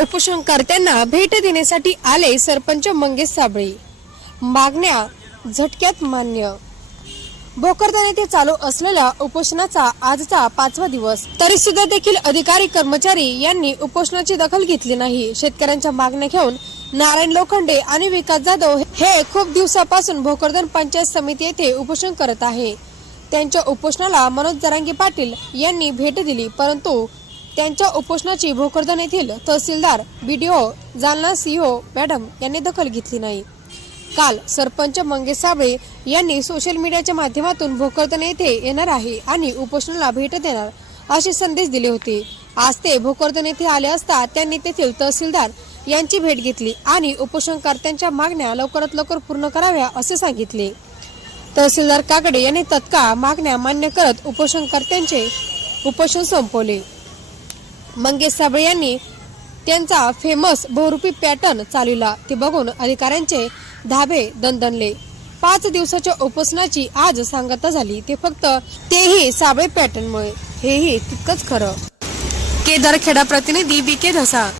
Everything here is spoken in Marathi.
उपोषणकर्त्यांना भेट देण्यासाठी आले सरपंच मंगेश साबळे। मागण्या झटक्यात मान्य। भोकरदन येथे चालू असलेल्या उपोषणाचा आजचा 5वा दिवस, तरी सुद्धा देखील अधिकारी कर्मचारी यांनी उपोषणाची दखल घेतली नाही। शेतकऱ्यांच्या मागण्या घेऊन नारायण लोखंडे आणि विकास जाधव हे खूप दिवसापासून भोकरदन पंचायत समिती येथे उपोषण करत आहे। त्यांच्या उपोषणाला मनोज जरांगे पाटील यांनी भेट दिली, परंतु त्यांच्या उपोषणाची भोकरदन येथील तहसीलदार, बीडीओ, जालना सीओ मॅडम यांनी दखल घेतली नाही। काल सरपंच मंगेश साबळे यांनी सोशल मीडियाच्या माध्यमातून भोकरदन येथे येणार आहे आणि उपोषणाला भेट देणार असे संदेश दिले होते। आज ते भोकरदन येथे आले असता त्यांनी तेथील तहसीलदार यांची भेट घेतली आणि उपोषणकर्त्यांच्या मागण्या लवकरात लवकर पूर्ण कराव्या असे सांगितले। तहसीलदार काकडे यांनी तत्काळ मागण्या मान्य करत उपोषणकर्त्यांचे उपोषण संपवले। मंगेश साबळे यांनी त्यांचा फेमस बहुरूपी पॅटर्न चालविला, ते बघून अधिकाऱ्यांचे धाबे दणदणले। 5 दिवसाच्या उपोषणाची आज सांगता झाली, ते फक्त तेही साबळे पॅटर्नमुळे। हेही तितकंच खरं। केदारखेडा प्रतिनिधी BK धसा।